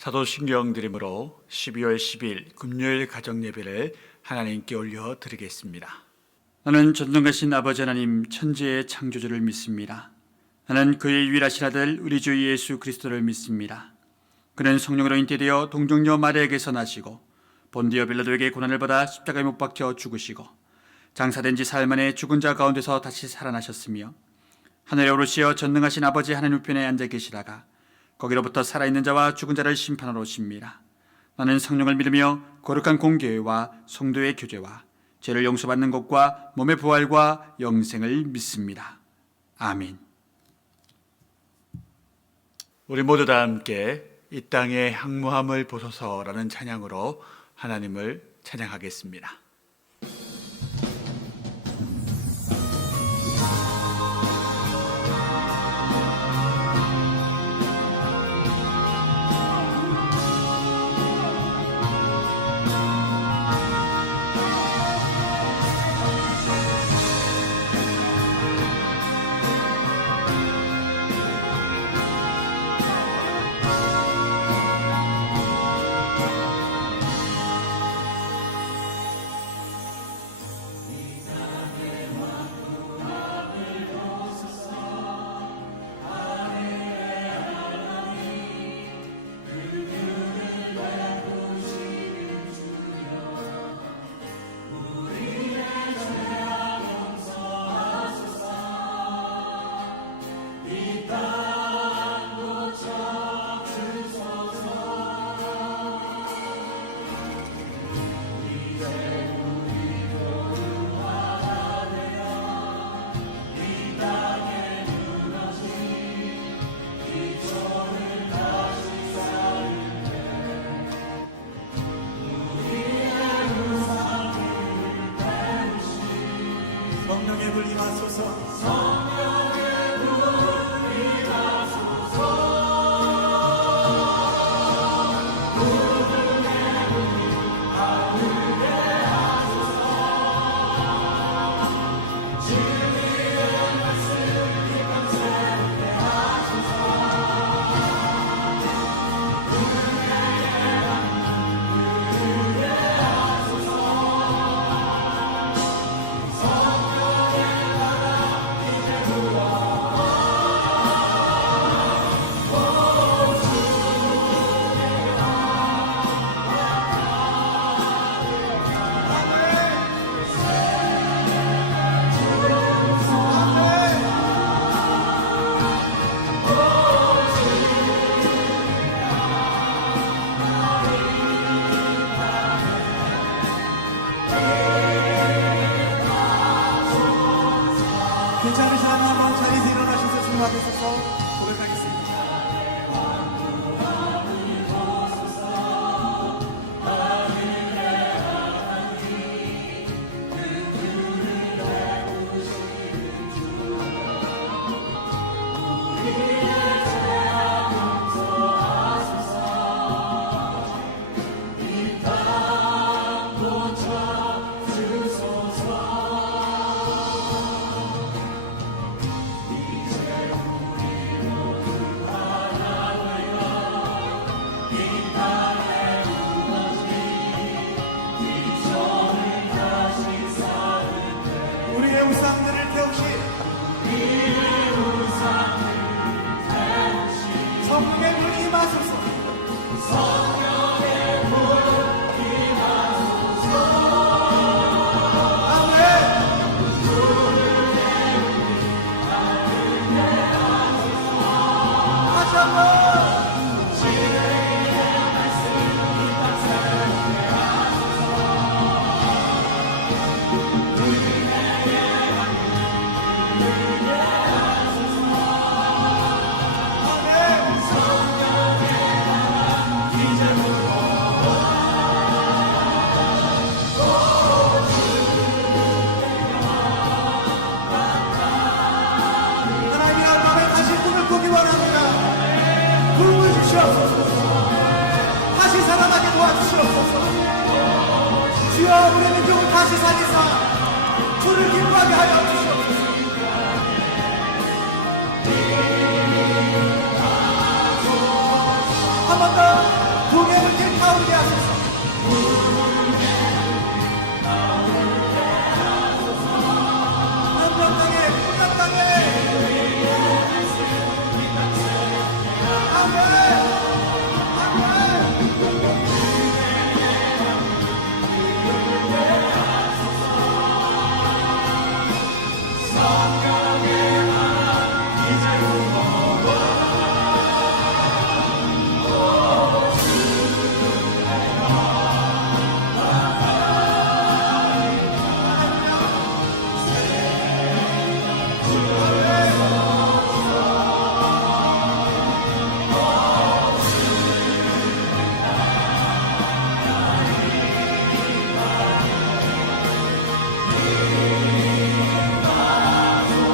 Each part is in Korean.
사도신경 드림으로 12월 10일 금요일 가정예배를 하나님께 올려 드리겠습니다. 나는 전능하신 아버지 하나님 천지의 창조주를 믿습니다. 나는 그의 유일하신 아들 우리 주 예수 그리스도를 믿습니다. 그는 성령으로 잉태되어 동정녀 마리아에게서 나시고 본디오 빌라도에게 고난을 받아 십자가에 못 박혀 죽으시고 장사된 지 사흘 만에 죽은 자 가운데서 다시 살아나셨으며 하늘에 오르시어 전능하신 아버지 하나님 우편에 앉아 계시다가 거기로부터 살아있는 자와 죽은 자를 심판하러 오십니다. 나는 성령을 믿으며 거룩한 공교회와 성도의 교제와 죄를 용서받는 것과 몸의 부활과 영생을 믿습니다. 아멘. 우리 모두 다 함께 이 땅의 항모함을 보소서라는 찬양으로 하나님을 찬양하겠습니다. 성령의 불 임하소서. 괜찮으신 한번 자리에서 일어나셔서 주님 앞에 서서 고백하겠습니다. 우리의 우상들을 태우시 성령의 불이 임하소서. 다시 한번 다시 살아나게 도와주시옵소서. 주여, 우리의 민족을 다시 살리사 주를 기뻐하게 하여 주시옵소서. 한 번 더. 붕의 불길 타오르게 하소서. 한편 땅에 끝난 땅에 아멘.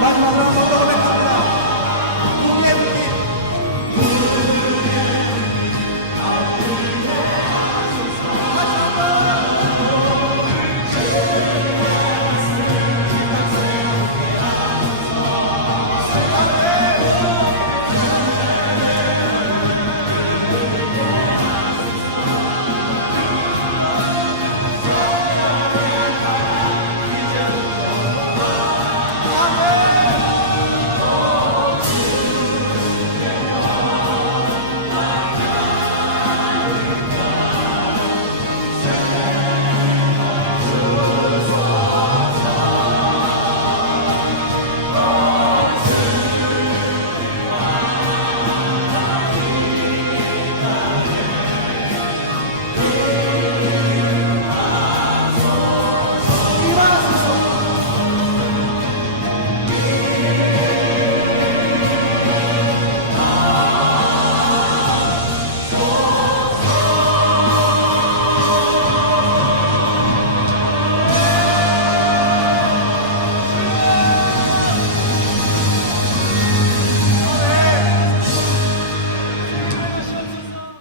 마지막으로 한번 더 고백합니다. 붕의 불길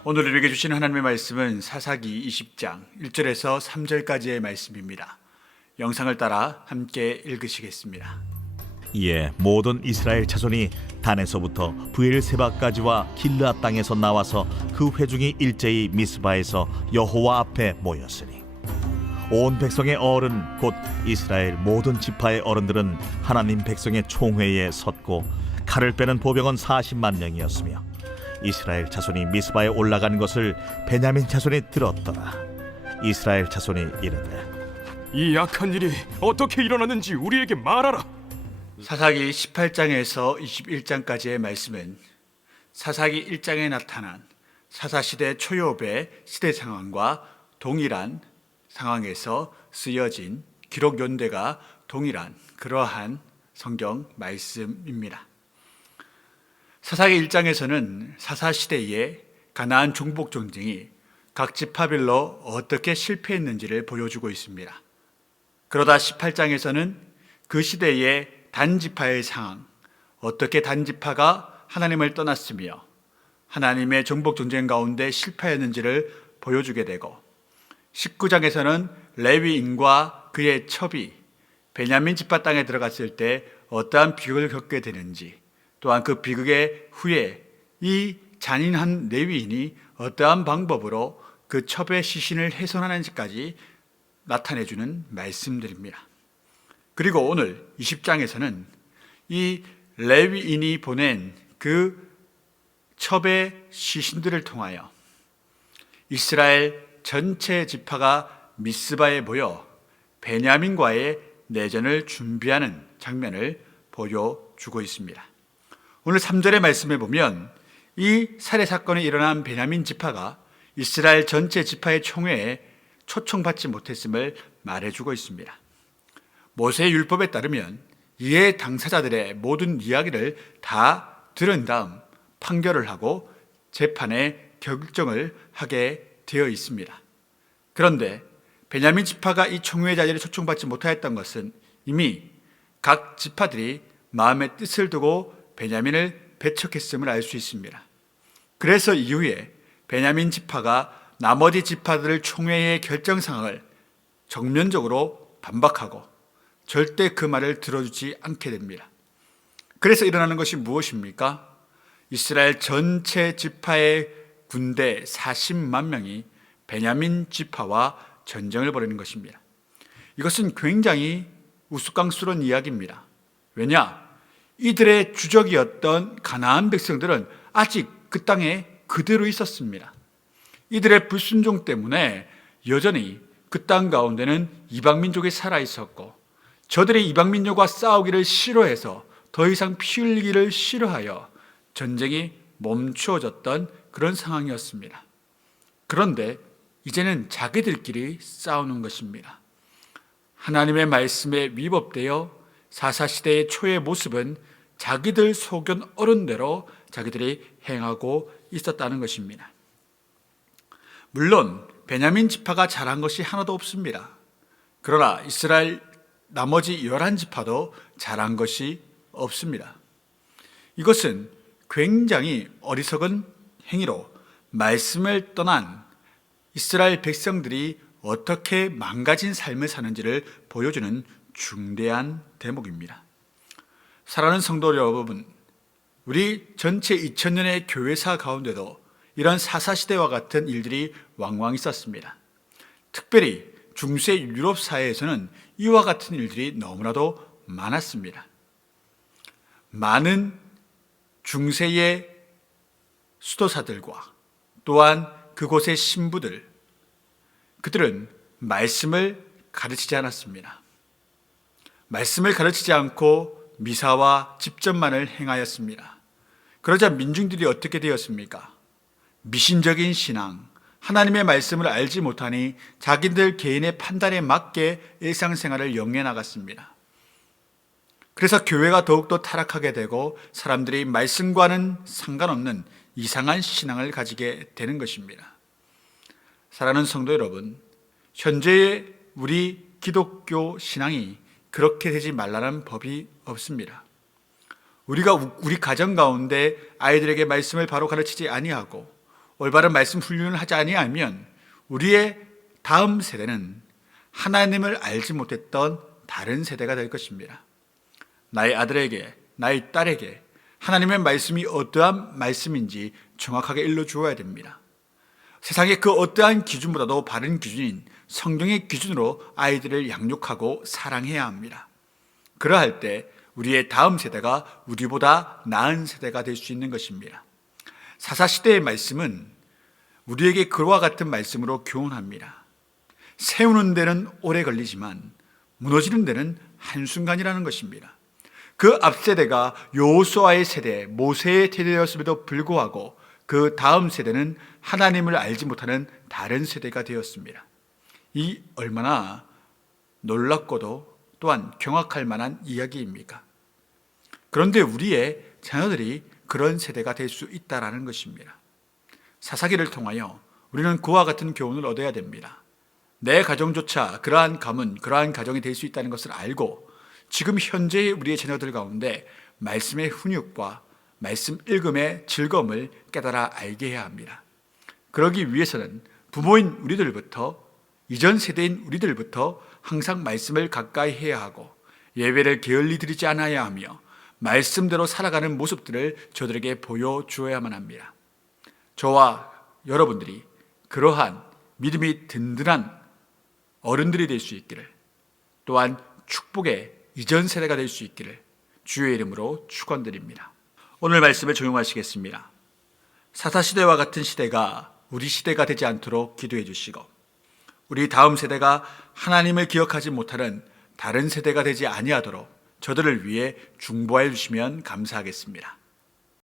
오늘 우리에게 주신 하나님의 말씀은 사사기 20장 1절에서 3절까지의 말씀입니다. 영상을 따라 함께 읽으시겠습니다. 이에 모든 이스라엘 자손이 단에서부터 브엘세바까지와 길르앗 땅에서 나와서 그 회중이 일제히 미스바에서 여호와 앞에 모였으니 온 백성의 어른 곧 이스라엘 모든 지파의 어른들은 하나님 백성의 총회에 섰고 칼을 빼는 보병은 40만 명이었으며 이스라엘 자손이 미스바에 올라간 것을 베냐민 자손이 들었더라. 이스라엘 자손이 이르되 이 악한 일이 어떻게 일어났는지 우리에게 말하라. 사사기 18장에서 21장까지의 말씀은 사사기 1장에 나타난 사사시대 초엽의 시대 상황과 동일한 상황에서 쓰여진 기록 연대가 동일한 그러한 성경 말씀입니다. 사사기 1장에서는 사사시대의 가나안 종복 전쟁이 각 지파별로 어떻게 실패했는지를 보여주고 있습니다. 그러다 18장에서는 그 시대의 단지파의 상황, 어떻게 단지파가 하나님을 떠났으며 하나님의 종복 전쟁 가운데 실패했는지를 보여주게 되고 19장에서는 레위인과 그의 첩이 베냐민 지파 땅에 들어갔을 때 어떠한 비극을 겪게 되는지, 또한 그 비극의 후에 이 잔인한 레위인이 어떠한 방법으로 그 첩의 시신을 훼손하는지까지 나타내주는 말씀들입니다. 그리고 오늘 20장에서는 이 레위인이 보낸 그 첩의 시신들을 통하여 이스라엘 전체 지파가 미스바에 모여 베냐민과의 내전을 준비하는 장면을 보여주고 있습니다. 오늘 3절의 말씀에 보면 이 살해 사건이 일어난 베냐민 지파가 이스라엘 전체 지파의 총회에 초청받지 못했음을 말해주고 있습니다. 모세의 율법에 따르면 이에 당사자들의 모든 이야기를 다 들은 다음 판결을 하고 재판의 결정을 하게 되어 있습니다. 그런데 베냐민 지파가 이 총회 자리를 초청받지 못하였던 것은 이미 각 지파들이 마음의 뜻을 두고 베냐민을 배척했음을 알 수 있습니다. 그래서 이후에 베냐민 지파가 나머지 지파들을 총회의 결정 사항을 정면적으로 반박하고 절대 그 말을 들어주지 않게 됩니다. 그래서 일어나는 것이 무엇입니까? 이스라엘 전체 지파의 군대 40만 명이 베냐민 지파와 전쟁을 벌이는 것입니다. 이것은 굉장히 우스꽝스러운 이야기입니다. 왜냐? 이들의 주적이었던 가나안 백성들은 아직 그 땅에 그대로 있었습니다. 이들의 불순종 때문에 여전히 그 땅 가운데는 이방민족이 살아 있었고, 저들이 이방민족과 싸우기를 싫어해서 더 이상 피 흘리기를 싫어하여 전쟁이 멈추어졌던 그런 상황이었습니다. 그런데 이제는 자기들끼리 싸우는 것입니다. 하나님의 말씀에 위법되어 사사시대의 초의 모습은 자기들 소견 어른대로 자기들이 행하고 있었다는 것입니다. 물론 베냐민 지파가 잘한 것이 하나도 없습니다. 그러나 이스라엘 나머지 11지파도 잘한 것이 없습니다. 이것은 굉장히 어리석은 행위로 말씀을 떠난 이스라엘 백성들이 어떻게 망가진 삶을 사는지를 보여주는 중대한 대목입니다. 사랑하는 성도 여러분, 우리 전체 2000년의 교회사 가운데도 이런 사사시대와 같은 일들이 왕왕 있었습니다. 특별히 중세 유럽 사회에서는 이와 같은 일들이 너무나도 많았습니다. 많은 중세의 수도사들과 또한 그곳의 신부들, 그들은 말씀을 가르치지 않았습니다. 말씀을 가르치지 않고 미사와 집전만을 행하였습니다. 그러자 민중들이 어떻게 되었습니까? 미신적인 신앙, 하나님의 말씀을 알지 못하니 자기들 개인의 판단에 맞게 일상생활을 영위해 나갔습니다. 그래서 교회가 더욱더 타락하게 되고 사람들이 말씀과는 상관없는 이상한 신앙을 가지게 되는 것입니다. 사랑하는 성도 여러분, 현재의 우리 기독교 신앙이 그렇게 되지 말라는 법이 없습니다. 우리가 우리 가정 가운데 아이들에게 말씀을 바로 가르치지 아니하고 올바른 말씀 훈련을 하지 아니하면 우리의 다음 세대는 하나님을 알지 못했던 다른 세대가 될 것입니다. 나의 아들에게, 나의 딸에게 하나님의 말씀이 어떠한 말씀인지 정확하게 일러주어야 됩니다. 세상의 그 어떠한 기준보다도 바른 기준인 성경의 기준으로 아이들을 양육하고 사랑해야 합니다. 그러할 때 우리의 다음 세대가 우리보다 나은 세대가 될 수 있는 것입니다. 사사시대의 말씀은 우리에게 그와 같은 말씀으로 교훈합니다. 세우는 데는 오래 걸리지만 무너지는 데는 한순간이라는 것입니다. 그 앞세대가 여호수아의 세대, 모세의 세대였음에도 불구하고 그 다음 세대는 하나님을 알지 못하는 다른 세대가 되었습니다. 이 얼마나 놀랍고도 또한 경악할 만한 이야기입니까? 그런데 우리의 자녀들이 그런 세대가 될 수 있다는 것입니다. 사사기를 통하여 우리는 그와 같은 교훈을 얻어야 됩니다. 내 가정조차 그러한 가문, 그러한 가정이 될 수 있다는 것을 알고 지금 현재의 우리의 자녀들 가운데 말씀의 훈육과 말씀 읽음의 즐거움을 깨달아 알게 해야 합니다. 그러기 위해서는 부모인 우리들부터, 이전 세대인 우리들부터 항상 말씀을 가까이 해야 하고 예배를 게을리 드리지 않아야 하며 말씀대로 살아가는 모습들을 저들에게 보여주어야만 합니다. 저와 여러분들이 그러한 믿음이 든든한 어른들이 될 수 있기를, 또한 축복의 이전 세대가 될 수 있기를 주의 이름으로 축원드립니다. 오늘 말씀을 적용하시겠습니다. 사사시대와 같은 시대가 우리 시대가 되지 않도록 기도해 주시고, 우리 다음 세대가 하나님을 기억하지 못하는 다른 세대가 되지 아니하도록 저들을 위해 중보해 주시면 감사하겠습니다.